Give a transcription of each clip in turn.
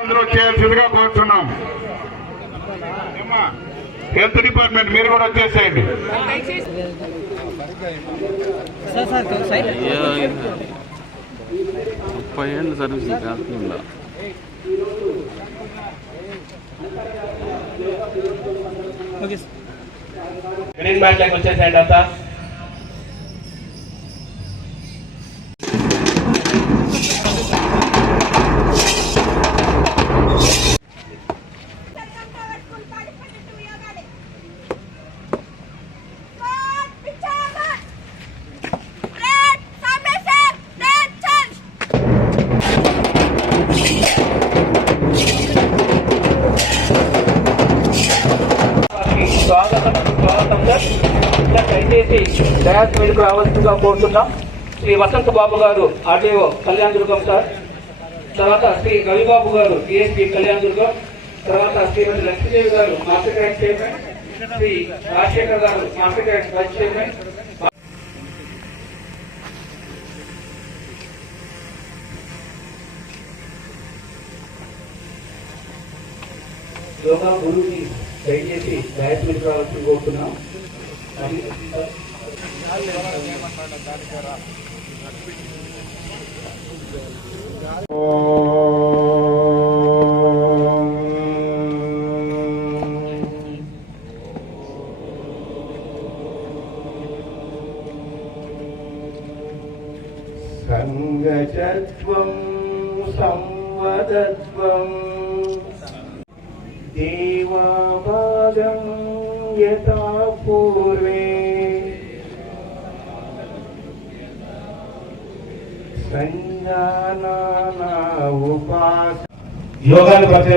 అందరూ చేయాల్సిందిగా కోరుతున్నాం? హెల్త్ డిపార్ట్మెంట్ మీరు కూడా వచ్చేసేయండి. ముప్పై ఏళ్ళు సర్వీసింగ్ కాకుండా. గ్రీన్ వచ్చేసేయండి అంతా డయాస్ మీదకు రావాల్సిందిగా కోరుతున్నాం. శ్రీ వసంత బాబు గారు ఆర్డీఓ కళ్యాణ దుర్గం సార్. తర్వాత శ్రీ రవిబాబు గారు డిఎస్పీ కళ్యాణ దుర్గం. తర్వాత శ్రీమతి లక్ష్మీదేవి గారు master cat chairman. Shri Rajasekhar గారు master cat vice chairman. Yoga గురువుని దయచేసి డయాస్ మీదకు రావాల్సింది కోరుతున్నాం.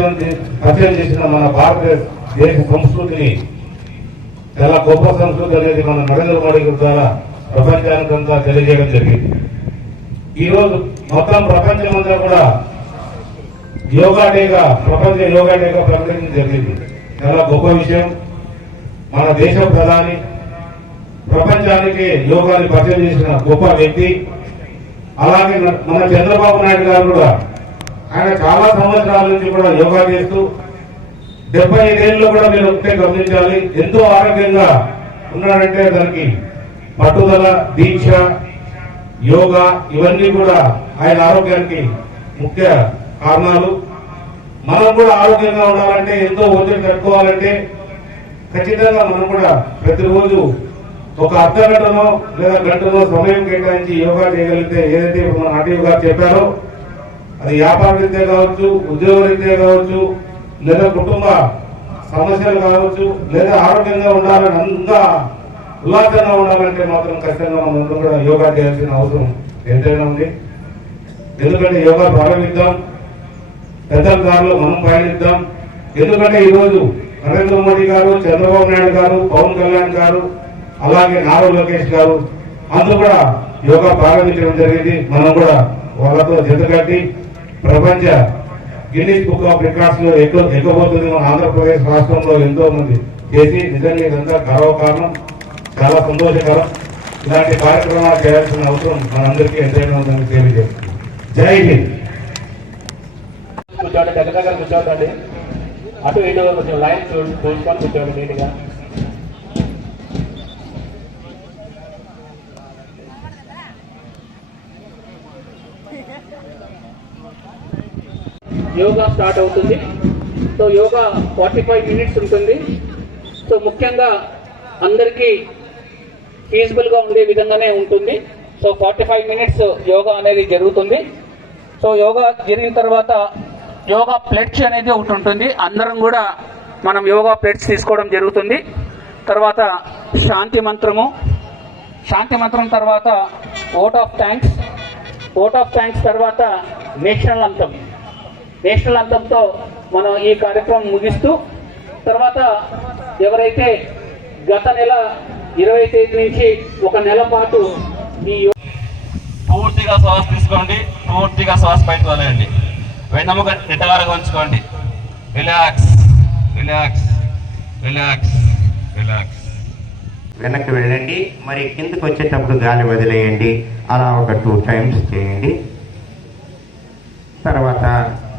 పరిచయం పరిచయం చేసిన మన భారతదేశ సంస్కృతిని చాలా గొప్ప సంస్కృతి అనేది మన నరేంద్ర మోడీ గారి ద్వారా ప్రపంచానికంతా తెలియజేయడం జరిగింది. ఈరోజు మొత్తం ప్రపంచం అంతా కూడా యోగా డేగా ప్రపంచ యోగా డేగా ప్రకటించడం జరిగింది. చాలా గొప్ప విషయం. మన దేశ ప్రధాని ప్రపంచానికి యోగాని పరిచయం చేసిన గొప్ప వ్యక్తి. అలాగే మన చంద్రబాబు నాయుడు గారు కూడా ఆయన చాలా సంవత్సరాల నుంచి కూడా యోగా చేస్తూ డెబ్బై ఐదేళ్ళు కూడా మీరు ఒకటే గమనించాలి. ఎంతో ఆరోగ్యంగా ఉన్నాడంటే దానికి పట్టుదల దీక్ష యోగా ఇవన్నీ కూడా ఆయన ఆరోగ్యానికి ముఖ్య కారణాలు. మనం కూడా ఆరోగ్యంగా ఉండాలంటే ఎంతో ఒత్తిడి తట్టుకోవాలంటే ఖచ్చితంగా మనం కూడా ప్రతిరోజు ఒక అర్ధ గంటనో లేదా గంటనో సమయం కేటాయించి యోగా చేయగలిగితే ఏదైతే ఇప్పుడు మన నాటి గారు చెప్పారో అది వ్యాపార రీత్యా కావచ్చు ఉద్యోగ రీత్యా కావచ్చు లేదా కుటుంబ సమస్యలు కావచ్చు లేదా ఆరోగ్యంగా ఉండాలని అంతా ఉల్లాసంగా ఉండాలంటే మాత్రం ఖచ్చితంగా మనం కూడా యోగా చేయాల్సిన అవసరం ఎంతైనా ఉంది. ఎందుకంటే యోగా ప్రారంభిద్దాం పెద్దల దారిలో మనం పయనిద్దాం. ఎందుకంటే ఈరోజు నరేంద్ర మోడీ గారు చంద్రబాబు నాయుడు గారు పవన్ కళ్యాణ్ గారు అలాగే నారా లోకేష్ గారు అందరూ కూడా యోగా ప్రారంభించడం జరిగింది. మనం కూడా వాళ్ళతో జతకట్టి ప్రపంచ గిన్నీస్ బుక్ ఆఫ్ రికార్డ్స్లో ఎక్కువ ఎక్కబోతుంది మన ఆంధ్రప్రదేశ్ రాష్ట్రంలో ఎంతో మంది చేసి నిజంగా ఇదంతా గర్వకారణం చాలా సంతోషకరం. ఇలాంటి కార్యక్రమాలు చేయాల్సిన అవసరం మనందరికీ ఎంతైనా ఉందని తెలియజేస్తుంది. జై హింద్. కూర్చోండి దగ్గర దగ్గర కూర్చోండి అటు ఇటు కొంచెం లైన్ చూసుకొని కూర్చోండి నీట్గా. యోగా స్టార్ట్ అవుతుంది. So yoga forty five minutes ఉంటుంది. సో ముఖ్యంగా అందరికీ ఫీజిబుల్గా ఉండే విధంగానే ఉంటుంది. So forty five minutes yoga అనేది జరుగుతుంది. సో యోగా జరిగిన తర్వాత యోగా ప్లెట్స్ అనేది ఒకటి ఉంటుంది. అందరం కూడా మనం యోగా ప్లెట్స్ తీసుకోవడం జరుగుతుంది. తర్వాత శాంతి మంత్రము. శాంతి మంత్రం తర్వాత vote of thanks. Vote of thanks తర్వాత నేషనల్ అంతం. నేషనల్ అంతంతో మనం ఈ కార్యక్రమం ముగిస్తూ తర్వాత ఎవరైతే గత నెల ఇరవై తేదీ నుంచి ఒక నెల పాటు ఈ పూర్తిగా శ్వాస తీసుకోండి పూర్తిగా శ్వాస బయట వదిలేయండి. వెన్నముక నిట్టవారుగా ఉంచుకోండి. Relax relax relax relax. వెనక్కి వెళ్ళండి మరి కిందకి వచ్చేటప్పుడు గాలి వదిలేయండి. అలా ఒక టూ టైమ్స్ చేయండి. తర్వాత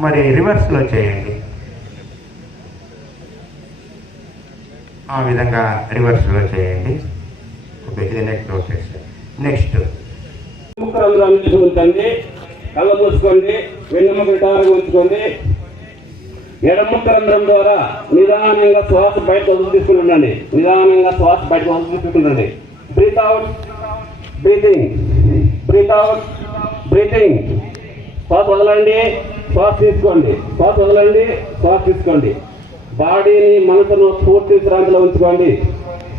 మరి రివర్స్లో చేయండి. ఆ విధంగా రివర్స్లో చేయండి. ఓకే ఇది నెక్స్ట్ ప్రాసెస్ నెక్స్ట్ రంధ్రాలు ఉంచండి కళ్ళ మూసుకోండి వెన్నెముక టారుగా ఉంచుకోండి ఎడముక్క రంధ్రం ద్వారా నిదానంగా శ్వాస బయట వదులు తీసుకుని ఉండండి నిదానంగా శ్వాస బయట వదులు తీసుకుంటుండండి. Breathe out breathing breathe out breathing శ్వాస వదలండి. శ్వాస తీసుకోండి. శ్వాస వదలండి శ్వాస తీసుకోండి. బాడీని మనసును పూర్తి శ్రాంతిలో ఉంచుకోండి.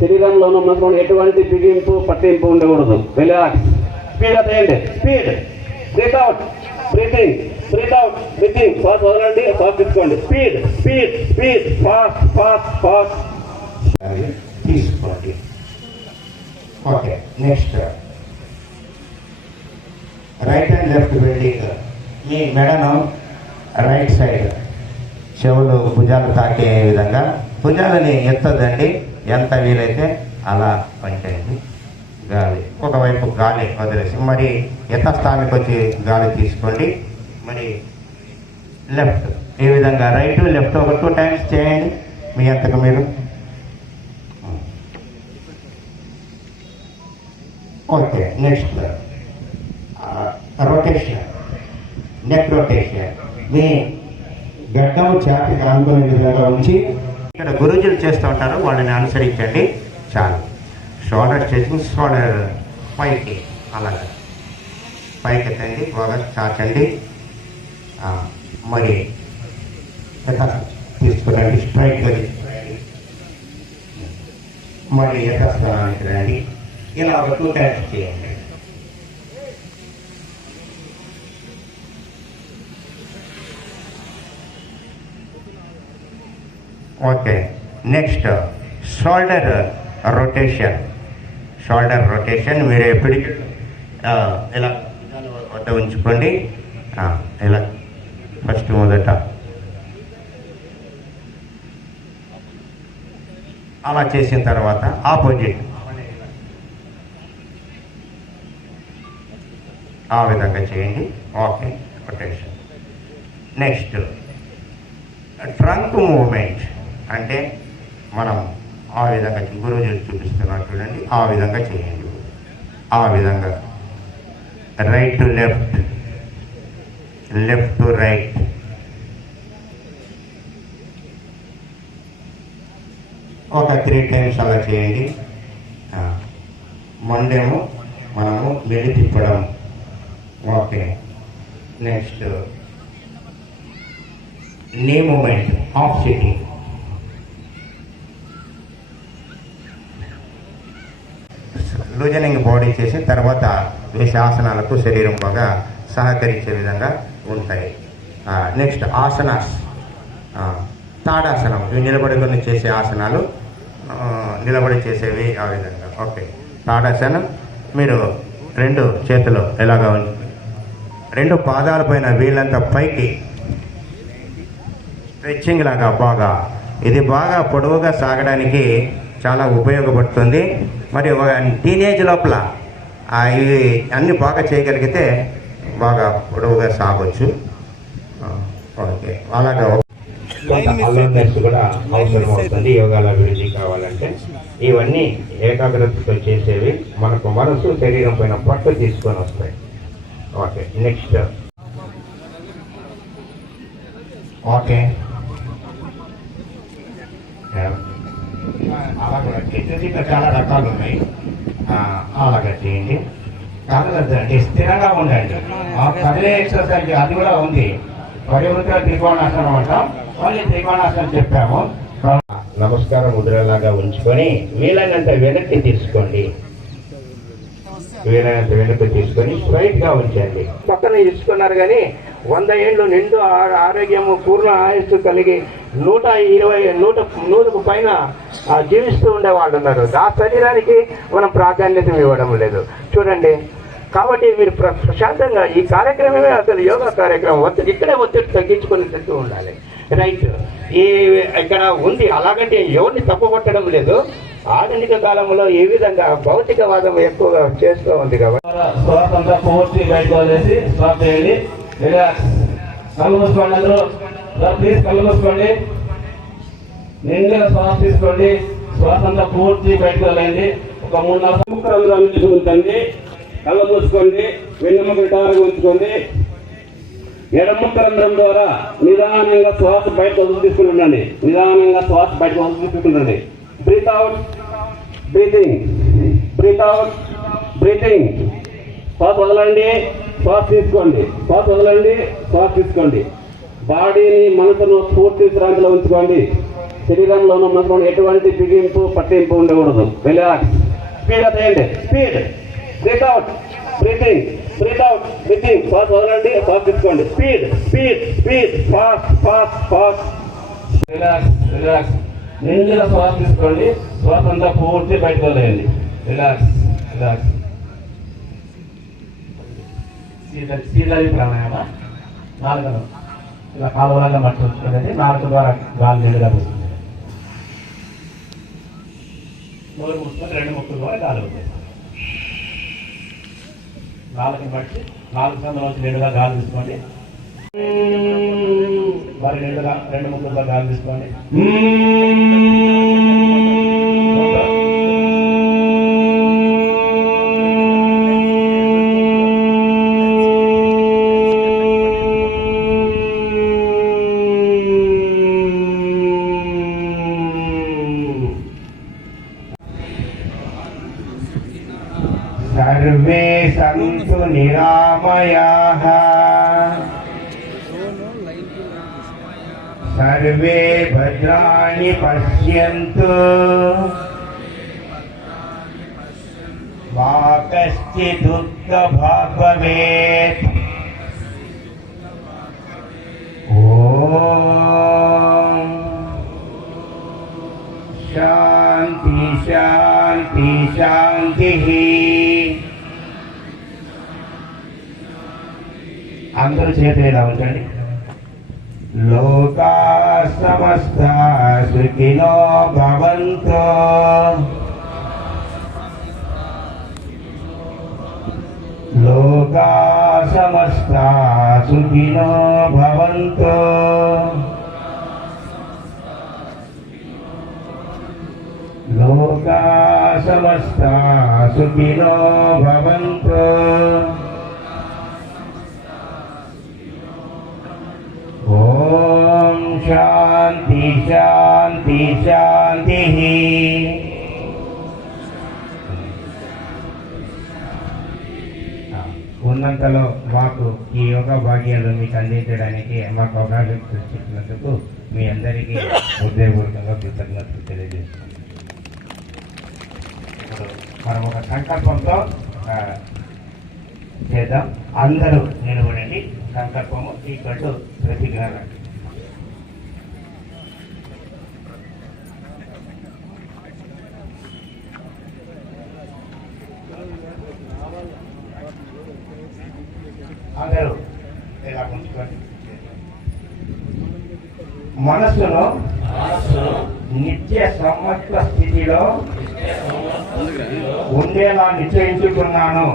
శరీరంలో ఉన్న మనసులో ఎటువంటి బిగింపు పట్టింపు ఉండకూడదు. రిలాక్స్. స్పీడ్ చేయండి. Speed. Breathe out. Breathing. Breathe out. Breathing. శ్వాస వదలండి శ్వాస తీసుకోండి. Speed. Speed. Speed. Fast fast fast. తీసుకోండి. Okay. Next. Right and left bending. మీ మెడను రైట్ సైడ్. చెవులు భుజాలు తాకే విధంగా. భుజాలని ఎత్తదండి ఎంత వీలైతే అలా పనిచేయండి గాలి. ఒకవైపు గాలి వదిలేసి మరి యథాస్థానికి వచ్చి గాలి తీసుకోండి. మరి లెఫ్ట్. ఈ విధంగా? రైట్ లెఫ్ట్ ఒక టూ టైమ్స్ చేయండి. మీ అంతకు మీరు. Okay next. Rotation neck rotation మీ గడ్డం ఛాతికి ఆనుకునే విధంగా ఉంచి ఇక్కడ గురుజులు చేస్తూ ఉంటారు. వాళ్ళని అనుసరించండి. చాలు. షోల్డర్ స్ట్రెచింగ్ షోల్డర్ పైకి. అలాగా. పైకి ఎత్తండి బాగా చాచండి. మరి తీసుకురండి. స్ట్రైట్గా తీసుకురండి మరి యథాస్థానానికి రండి. ఇలా ఒక టూ టైమ్స్ చేయండి. Okay next shoulder rotation. Shoulder rotation మీరు ఎప్పుడు ఇలా వద్ద ఉంచుకోండి. ఇలా ఫస్ట్ మొదట. అలా చేసిన తర్వాత ఆపోజిట్ ఆ విధంగా చేయండి. Okay rotation. Next trunk movement అంటే మనం ఆ విధంగా గురువు చూపిస్తున్నారు చూడండి. ఆ విధంగా చేయండి. ఆ విధంగా right to left. Left to right. ఒక త్రీ టైమ్స్ అలా చేయండి. ఆ, మండేమో మనము వెళ్ళి తిప్పడం. Okay. Next. Knee movement. Of sitting loosening body చేసి తర్వాత వేషాసనాలకు ఆసనాలకు శరీరం బాగా సహకరించే విధంగా ఉంటాయి. నెక్స్ట్ ఆసనాస్. తాడాసనం. ఇవి నిలబడుకొని చేసే ఆసనాలు నిలబడి చేసేవి ఆ విధంగా. ఓకే తాడాసనం. మీరు రెండు చేతులు ఎలాగా రెండు పాదాలపైన వీళ్ళంతా పైకి స్ట్రెచ్చింగ్ లాగా బాగా. ఇది బాగా పొడవుగా సాగడానికి చాలా ఉపయోగపడుతుంది. మరి ఒక టీనేజ్ లోపల ఇవి అన్ని బాగా చేయగలిగితే బాగా పొడవుగా సాగొచ్చు. ఓకే అలాగా అవేర్నెస్ కూడా అవసరం అవుతుంది యోగాల అభివృద్ధి కావాలంటే. ఇవన్నీ ఏకాగ్రతతో చేసేవి మనకు మనసు శరీరం పైన పట్టు తీసుకొని వస్తాయి. Okay next. ఓకే. అలాగే ఇంకా చాలా రకాలు ఉన్నాయి. ఆ, అలాగే చేయండి. కదలద్దండి స్థిరంగా ఉండండి. ఆ కదిలే ఎక్సర్సైజ్ అది కూడా ఉంది. పరివృత్త త్రికోణాసనం అంటాం. మళ్ళీ త్రికోణాసనం చెప్పాము. నమస్కారం ముద్రలాగా ఉంచుకొని వీలైనంత వెనక్కి తీసుకోండి. వీలైనంత వెనక్కి తీసుకొని స్ట్రైట్గా ఉంచండి. పక్కన ఇస్తున్నారు కానీ వంద ఏళ్ళు నిండు ఆ- ఆరోగ్యము పూర్ణ ఆయుస్సు కలిగి నూట ఇరవై నూట నూరుకు పైన జీవిస్తూ ఉండే వాళ్ళు ఉన్నారు. ఆ శరీరానికి మనం ప్రాధాన్యత ఇవ్వడం లేదు. చూడండి. కాబట్టి మీరు ప్ర- ప్రశాంతంగా ఈ కార్యక్రమమే అసలు యోగా కార్యక్రమం. ఒత్తిడి ఇక్కడే ఒత్తిడి తగ్గించుకొని తింటూ ఉండాలి. రైట్. ఈ ఇక్కడ ఉంది. అలాగంటే ఎవరిని తప్పుపట్టడం లేదు. ఆధునిక కాలంలో ఏ విధంగా భౌతికవాదం ఎక్కువగా చేస్తూ ఉంది కాబట్టి. పూర్తి స్టాప్ చేయండి రిలాక్స్ కళ్ళు మూసుకోండి అందరూ. ప్లీజ్ కళ్ళు మూసుకోండి. నిండుగా శ్వాస తీసుకోండి. శ్వాస అంతా పూర్తి బయటకు వెళ్ళండి. ఒక మూడు నాలుగు ముక్కరంధ్రం అనేది కళ్ళు మూసుకోండి. వెన్నెముక నిటారుగా ఉంచుకోండి. ఎడముక్కరంధ్రం ద్వారా నిదానంగా శ్వాస బయట వదులు తీసుకుని ఉండండి. నిదానంగా శ్వాస బయట వదులు తీసుకుంటుండండి breathe out breathing breathe out breathing శ్వాస వదలండి శ్వాస తీసుకోండి. శ్వాస వదలండి శ్వాస తీసుకోండి. బాడీని మనసును పూర్తి శ్రాంతిలో ఉంచుకోండి. శరీరంలో ఉన్న ఎటువంటి బిగింపు పట్టింపు ఉండకూడదు. రిలాక్స్. స్పీడ్ చేయండి. Speed. Breathe out. Breathing. Breathe out. Breathing. శ్వాస వదలండి శ్వాస తీసుకోండి. Speed. Speed. Speed. Fast fast fast relax relax. నిండుగా శ్వాస తీసుకోండి. శ్వాస అంతా పూర్తి బయటకు వదిలేయండి. Relax relax. శీతలి ప్రాణాయామ నాలుగు ఇలా కాలువలలో మట్టి ఉంచుకునేది నాలుగు ద్వారా గాలి నీళ్ళుగా పోతుంది. నోరు మూసుకొని రెండు ముక్కుల ద్వారా గాలి వస్తుంది. నాలుగుని బట్టి నాలుగు సందుల నుంచి నిండుగా గాలి తీసుకోండి. మరి నిండుగా రెండు ముక్కులతో గాలి తీసుకోండి. सर्वे सन्तु निरामयाः। सर्वे भद्राणि पश्यन्तु। मा कश्चिदुक्तभाग् भवेत् ॐ शान्ति शान्ति शान्तिः। అందరూ చేతులు ఉంచండి లోకా సమస్త సుఖినో భవంతు. లోకా సమస్త సుఖినో భవంతు. లోకా సమస్త సుఖినో భవంతో. ఉన్నంతలో మాకు ఈ యోగా భాగ్యాలు మీకు అందించడానికి మాకు అవకాశం సృష్టించినందుకు మీ అందరికీ హృదయపూర్వకంగా కృతజ్ఞతలు తెలియజేస్తున్నాను. మనం ఒక సంకల్పంతో చేద్దాం. అందరూ నిలబడండి. సంకల్పము ఈ కట్టు ప్రతిజ్ఞ అందరూ ఇలా ఉంచుకోండి మనస్సును నిత్య సమత్వ స్థితిలో ఉండేలా నిశ్చయించుకున్నాను.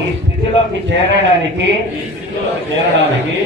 ఈ స్థితిలోకి చేరడానికి చేరడానికి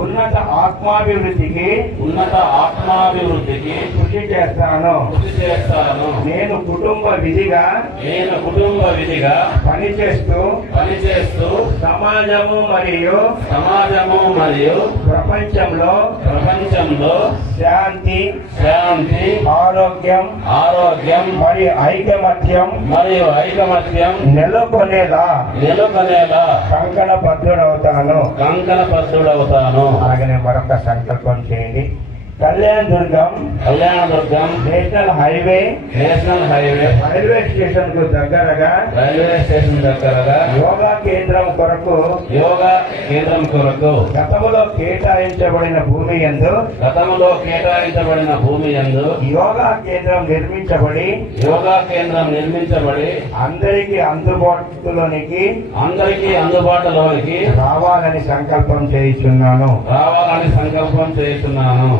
ఉన్నత ఆత్మాభివృద్ధికి ఉన్నత ఆత్మాభివృద్ధికి కృషి చేస్తాను. కృషి చేస్తాను. నేను కుటుంబ విధిగా నేను కుటుంబ విధిగా పనిచేస్తూ పనిచేస్తూ సమాజము మరియు సమాజము మరియు ప్రపంచంలో ప్రపంచంలో శాంతి శాంతి ఆరోగ్యం ఆరోగ్యం మరియు ఐకమత్యం మరియు ఐకమత్యం నెలకొనేలా నెలకొనేలా కంకణబద్ధుడవుతాను. కంకణబద్ధుడవుతాను. అలాగే మరొక సంకల్పం చేయండి. Kalyandurgam Kalyandurgam national highway national highway railway స్టేషన్కు దగ్గరగా రైల్వే స్టేషన్ దగ్గరగా యోగా కేంద్రం కొరకు యోగా కేంద్రం కొరకు గతంలో కేటాయించబడిన భూమి ఎందు గతంలో కేటాయించబడిన భూమి యందు యోగా కేంద్రం నిర్మించబడి యోగా కేంద్రం నిర్మించబడి అందరికీ అందుబాటులోనికి అందరికీ అందుబాటులోనికి రావాలని సంకల్పం చేయిస్తున్నాను రావాలని సంకల్పం చేస్తున్నాను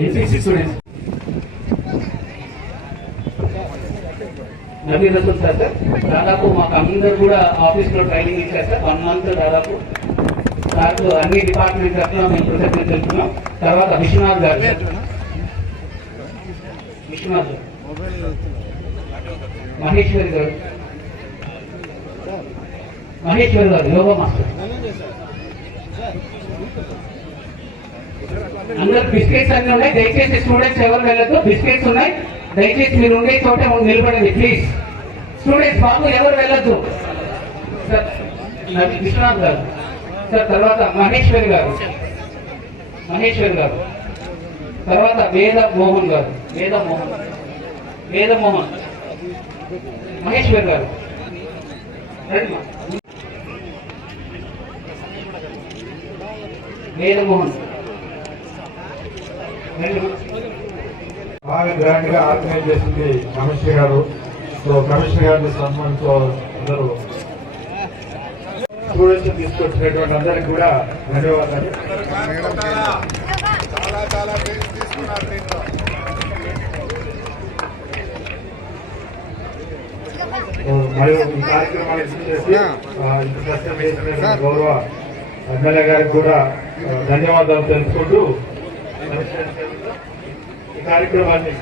NCC students Naveen Rasool sir sir దాదాపు మాకు అందరు కూడా ఆఫీస్లో ట్రైనింగ్ ఇచ్చారు. సార్ వన్ మంత్ దాదాపు సార్ అన్ని డిపార్ట్మెంట్ తరఫున మేము కృతజ్ఞత తెలుపుతున్నాం. తర్వాత విశ్వనాథ్ గారు. విశ్వనాథ్ మహేశ్వరి గారు. మహేశ్వరి గారు యోగా మాస్టర్. అందరు బిస్కెట్స్ అన్ని ఉన్నాయి. దయచేసి స్టూడెంట్స్ ఎవరు వెళ్ళదు బిస్కెట్స్ ఉన్నాయి. దయచేసి మీరు ఉండే చోట నిలబడండి ప్లీజ్ స్టూడెంట్స్ బాబు ఎవరు వెళ్ళొద్దు? సార్ విశ్వనాథ్ గారు. సార్ తర్వాత మహేశ్వరి గారు. మహేశ్వరి గారు. తర్వాత వేద మోహన్ గారు. వేద మోహన్. వేద మోహన్. మహేశ్వరి గారు. రండి మా. వేద మోహన్ రండి మా. బాగా గ్రాండ్గా ఆర్గనైజ్ చేసింది కమిషనర్ గారు. సో కమిషనర్ గారిని సన్మానించో అందరూ. స్టూడెంట్స్ తీసుకొచ్చినటువంటి అందరికి కూడా ధన్యవాదాలు. మరియు ఈ కార్యక్రమాన్ని చేసి గౌరవ ఎమ్మెల్యే గారికి కూడా ధన్యవాదాలు తెలుసుకుంటూ ఈ కార్యక్రమాన్ని.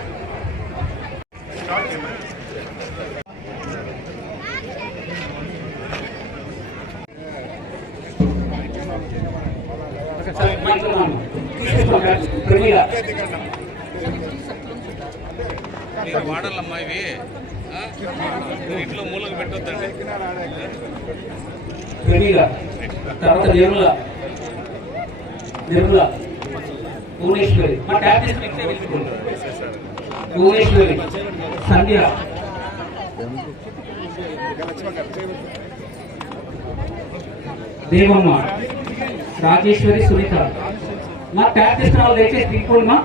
మీరు వాడాలమ్మా ఇవి ఇంట్లో మూలకు పెట్టొద్దండి ప్రమీల తర్వాత నిర్మల నిర్మల. భువనేశ్వరి. మా ట్యాబ్ భువనేశ్వరి. సంధ్య. దేవమ్మ. రాజేశ్వరి సునీత. మా ట్యాబ్ చేసిన వాళ్ళు దయచేసి తీసుకోండి మా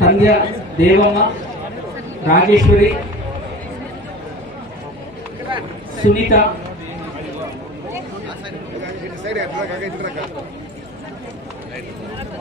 సంధ్య దేవమ్మ రాజేశ్వరి సునీత.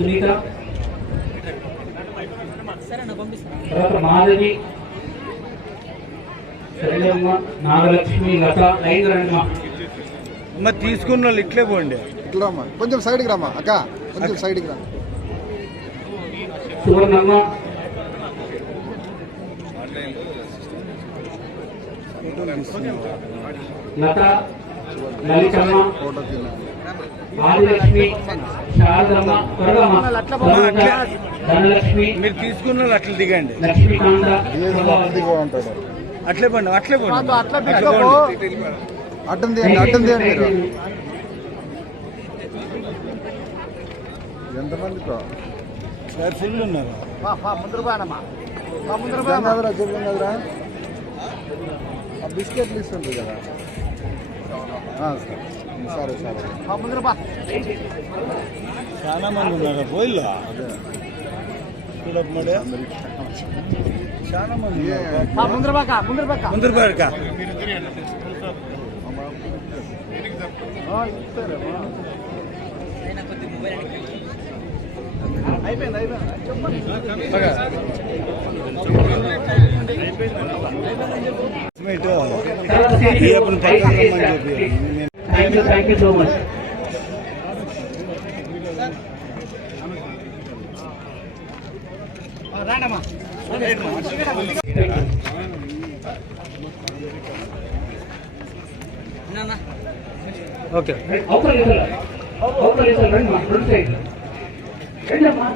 సునీత. తర్వాత మాధవి. శైలమ్మ నాగలక్ష్మి లత లైన్ అమ్మ తీసుకున్న వాళ్ళు ఇట్లే పోండి. ఇట్లా రామ్మా కొంచెం సైడ్కి రామ్మా. అక్క కొంచెం సైడ్కి రా. సువర్ణమ్మ. లత లలితమ్మ. ఆదిలక్ష్మి శారదమ్మ త్వరగా అమ్మ. సరోజ, ధనలక్ష్మి మీరు తీసుకున్న వాళ్ళు అట్లా దిగండి లక్ష్మీకాంత అట్లే పండి అట్లే పండి. అట్లా అడ్డం తీయండి తీయండి మీరు. ఎంతమంది సార్ ఫుల్ ఉన్నారు. బిస్కెట్లు ఇస్తుంటారు కదా. ఆ, సరే సరే చాలా మంది ఉన్నారు పోయిల్లా చూడమ్మడే చాలా మంది ఉన్నారు. ముందర పడక తర్వాత సిరి అయ్యప్పని పక్కన రమ్మని చెప్పి. Thank you thank you so much okay అవతల ఇతల అవతల ఇతల రండి మా ఫ్రంట్ సైడ్ రండి అమ్మా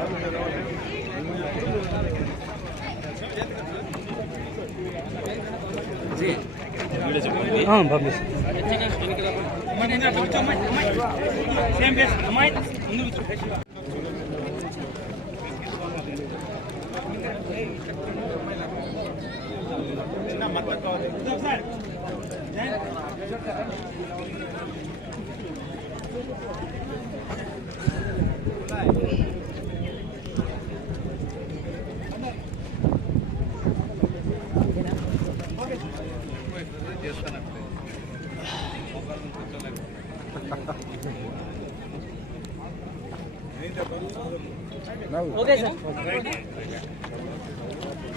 చిన్న మద్దతు కావాలి.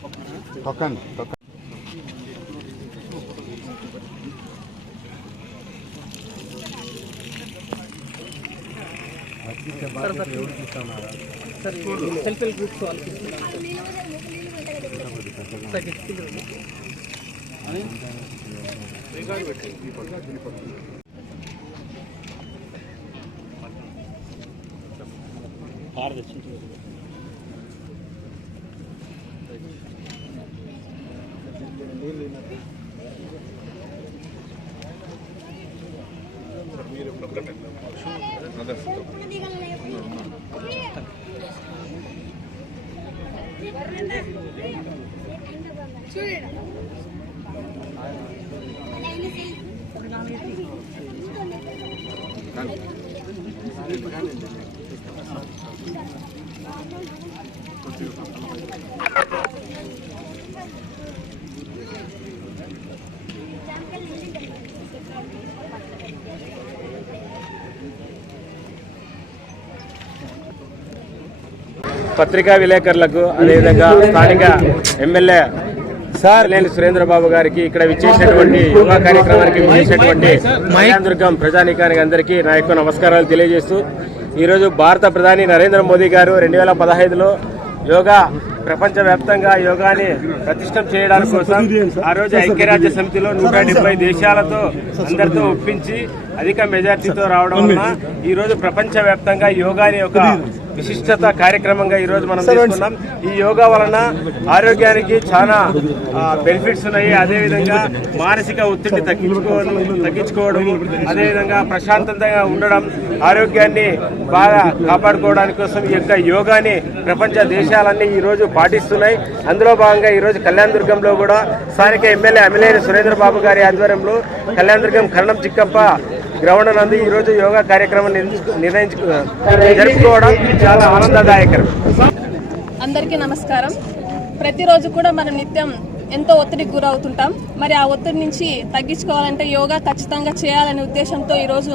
token token sir self help groups ಆರು ದರ್ಶನ ചെയ്യുന്നത് పత్రికా విలేకరులకు అదేవిధంగా స్థానిక ఎమ్మెల్యే సార్లేని సురేంద్రబాబు గారికి ఇక్కడ విచ్చేసినటువంటి యోగా కార్యక్రమానికి విచ్చేసినటువంటి దుర్గం ప్రజానీకానికి అందరికీ నా యొక్క నమస్కారాలు తెలియజేస్తూ ఈరోజు భారత ప్రధాని నరేంద్ర మోదీ గారు రెండు వేల పదహైదులో యోగా ప్రపంచవ్యాప్తంగా యోగాని ప్రతిష్టం చేయడానికి కోసం ఆ రోజు ఐక్యరాజ్య సమితిలో నూట డెబ్బై దేశాలతో అందరితో ఒప్పించి అధిక మెజార్టీతో రావడం వలన ఈ రోజు ప్రపంచవ్యాప్తంగా యోగాని ఒక విశిష్టత కార్యక్రమంగా ఈ రోజు మనం తీసుకున్నాం. ఈ యోగా వలన ఆరోగ్యానికి చాలా బెనిఫిట్స్ ఉన్నాయి. అదేవిధంగా మానసిక ఒత్తిడిని తగ్గించుకోవడం తగ్గించుకోవడం అదేవిధంగా ప్రశాంతంగా ఉండడం ఆరోగ్యాన్ని బాగా కాపాడుకోవడానికి కోసం ఈ యొక్క యోగాని ప్రపంచ దేశాలన్నీ ఈ రోజు పాటిస్తున్నాయి. అందులో భాగంగా ఈ రోజు కళ్యాణ దుర్గంలో కూడా స్థానిక ఎమ్మెల్యే అమిలేని సురేంద్ర బాబు గారి ఆధ్వర్యంలో కళ్యాణ దుర్గం కరణం చిక్కప్ప గ్రౌండ్ నందు ఈరోజు యోగా కార్యక్రమం నిర్ణయించు జరుపుకోవడం చాలా ఆనందదాయకరం. అందరికీ నమస్కారం. ప్రతిరోజు కూడా మనం నిత్యం ఎంతో ఒత్తిడికి గురవుతుంటాం. మరి ఆ ఒత్తిడి నుంచి తగ్గించుకోవాలంటే యోగా ఖచ్చితంగా చేయాలనే ఉద్దేశంతో ఈరోజు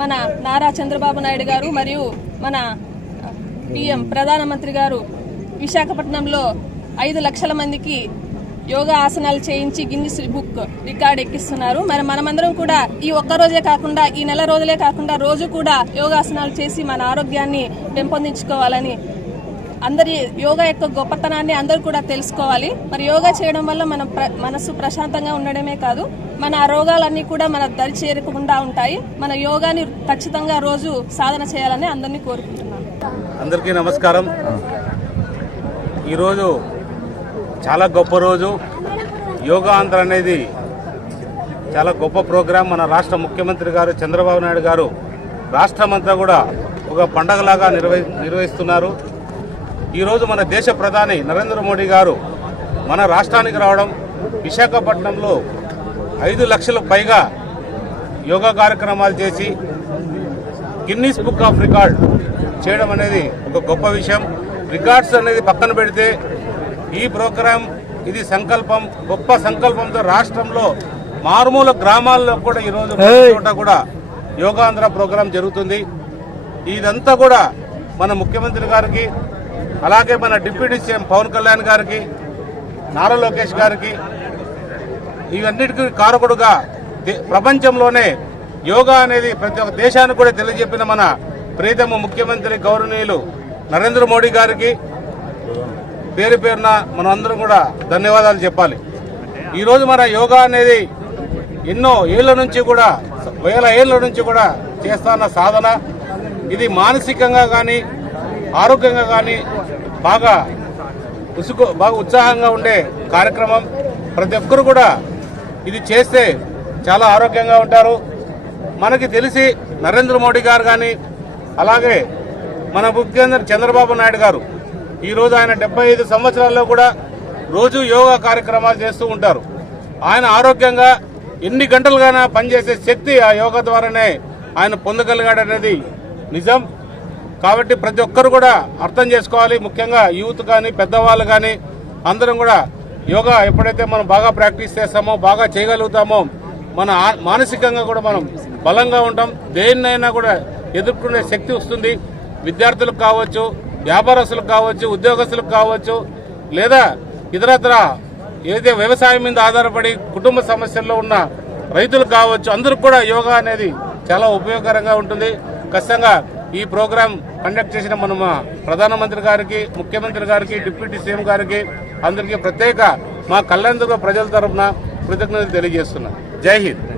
మన నారా చంద్రబాబు నాయుడు గారు మరియు మన పిఎం ప్రధానమంత్రి గారు విశాఖపట్నంలో ఐదు లక్షల మందికి యోగా ఆసనాలు చేయించి గిన్నిస్ బుక్ రికార్డ్ ఎక్కిస్తున్నారు. మరి మనమందరం కూడా ఈ ఒక్క రోజే కాకుండా ఈ నెల రోజులే కాకుండా రోజు కూడా యోగాసనాలు చేసి మన ఆరోగ్యాన్ని పెంపొందించుకోవాలని అందరి యోగా యొక్క గొప్పతనాన్ని అందరూ కూడా తెలుసుకోవాలి. మరి యోగా చేయడం వల్ల మన ప్ర- మనసు ప్రశాంతంగా ఉండడమే కాదు మన ఆ రోగాలన్నీ కూడా మన దరి చేరకుండా ఉంటాయి. మన యోగాని ఖచ్చితంగా రోజు సాధన చేయాలని అందరినీ కోరుకుంటున్నాను. అందరికీ నమస్కారం. ఈరోజు చాలా గొప్ప రోజు. యోగా ఆంధ్ర అనేది చాలా గొప్ప ప్రోగ్రాం. మన రాష్ట్ర ముఖ్యమంత్రి గారు చంద్రబాబు నాయుడు గారు రాష్ట్రమంతా కూడా ఒక పండగలాగా నిర్వహి నిర్వహిస్తున్నారు. ఈరోజు మన దేశ ప్రధాని నరేంద్ర మోడీ గారు మన రాష్ట్రానికి రావడం విశాఖపట్నంలో ఐదు లక్షల పైగా యోగా కార్యక్రమాలు చేసి గిన్నీస్ బుక్ ఆఫ్ రికార్డ్ చేయడం అనేది ఒక గొప్ప విషయం. రికార్డ్స్ అనేది పక్కన పెడితే ఈ ప్రోగ్రాం ఇది సంకల్పం గొప్ప సంకల్పంతో రాష్ట్రంలో మారుమూల గ్రామాల్లో కూడా ఈరోజు చోట కూడా యోగాంధ్ర ప్రోగ్రాం జరుగుతుంది. ఇదంతా కూడా మన ముఖ్యమంత్రి గారికి అలాగే మన డిప్యూటీ సీఎం పవన్ కళ్యాణ్ గారికి నారా లోకేష్ గారికి ఇవన్నిటికీ కారకుడుగా ప్రపంచంలోనే యోగా అనేది ప్రతి ఒక్క దేశానికి కూడా తెలియజెప్పిన మన ప్రీతమ ముఖ్యమంత్రి గౌరవనీయులు నరేంద్ర మోడీ గారికి పేరు పేరున మనందరం కూడా ధన్యవాదాలు చెప్పాలి. ఈరోజు మన యోగా అనేది ఎన్నో ఏళ్ళ నుంచి కూడా వేల ఏళ్ళ నుంచి కూడా చేస్తున్న సాధన. ఇది మానసికంగా కానీ ఆరోగ్యంగా కానీ బాగా ఉసుకు బాగా ఉత్సాహంగా ఉండే కార్యక్రమం. ప్రతి ఒక్కరు కూడా ఇది చేస్తే చాలా ఆరోగ్యంగా ఉంటారు. మనకి తెలిసి నరేంద్ర మోడీ గారు కానీ అలాగే మన ముఖ్యమంత్రి చంద్రబాబు నాయుడు గారు ఈరోజు ఆయన డెబ్బై ఐదు సంవత్సరాల్లో కూడా రోజు యోగా కార్యక్రమాలు చేస్తూ ఉంటారు. ఆయన ఆరోగ్యంగా ఎన్ని గంటలుగానా పనిచేసే శక్తి ఆ యోగా ద్వారానే ఆయన పొందగలిగాడనేది నిజం. కాబట్టి ప్రతి ఒక్కరు కూడా అర్థం చేసుకోవాలి. ముఖ్యంగా యూత్ కానీ పెద్దవాళ్ళు కానీ అందరం కూడా యోగా ఎప్పుడైతే మనం బాగా ప్రాక్టీస్ చేస్తామో బాగా చేయగలుగుతామో మన మానసికంగా కూడా మనం బలంగా ఉంటాం. దేన్నైనా కూడా ఎదుర్కొనే శక్తి వస్తుంది. విద్యార్థులకు కావచ్చు వ్యాపారస్తులకు కావచ్చు ఉద్యోగస్తులకు కావచ్చు లేదా ఇతరత్ర ఏదైతే వ్యవసాయం మీద ఆధారపడి కుటుంబ సమస్యల్లో ఉన్న రైతులకు కావచ్చు అందరికి కూడా యోగా అనేది చాలా ఉపయోగకరంగా ఉంటుంది. ఖచ్చితంగా ఈ ప్రోగ్రాం కండక్ట్ చేసిన మన ప్రధానమంత్రి గారికి ముఖ్యమంత్రి గారికి డిప్యూటీ సీఎం గారికి అందరికీ ప్రత్యేక మా కళ్యాణ ప్రజల తరఫున కృతజ్ఞతలు తెలియజేస్తున్నా జై హింద్.